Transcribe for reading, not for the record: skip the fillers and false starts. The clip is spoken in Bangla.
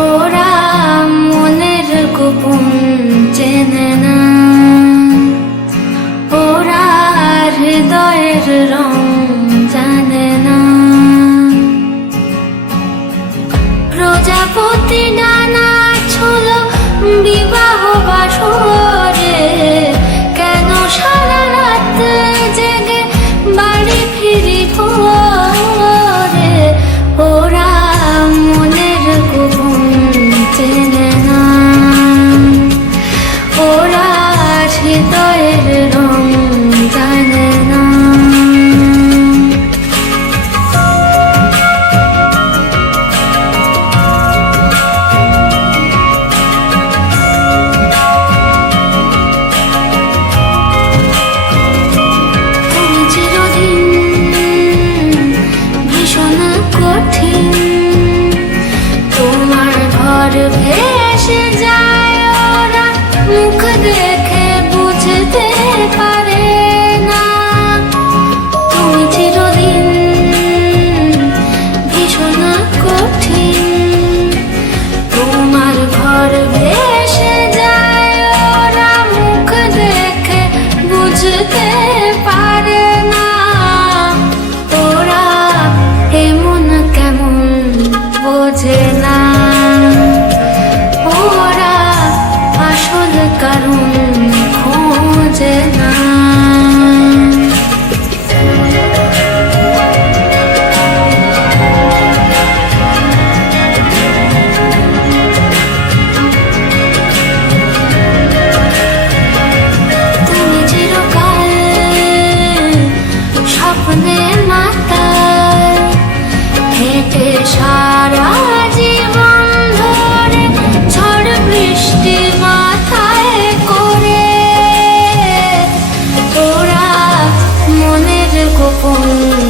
ওরা মনের গোপন চেনে না, ওরা হৃদয়ের রং জানে না। প্রজাপতি ডানা ছিল বিবাহ বাসরে, কেন সারা রাত জেগে বাড়ি ফিরি ভোরে। ওরা মনের গোপন চেনে না, ওরা হৃদয়ের রং জানে না। ভেসে যায় ওরা, মুখ দেখে বুঝতে পারে না। তুমি চিরদিন ভীষণ কঠিন, তোমার ঘর ভেসে যায় ওরা, মুখ দেখে বুঝতে পারে না। ওরা এমন কেমন বোঝে না, কারণ খোঁজে না। তুমি চিরকাল স্বপ্নে মাতায়, হেঁটে সারা জীবন ধরে ঝড় বৃষ্টি গোপন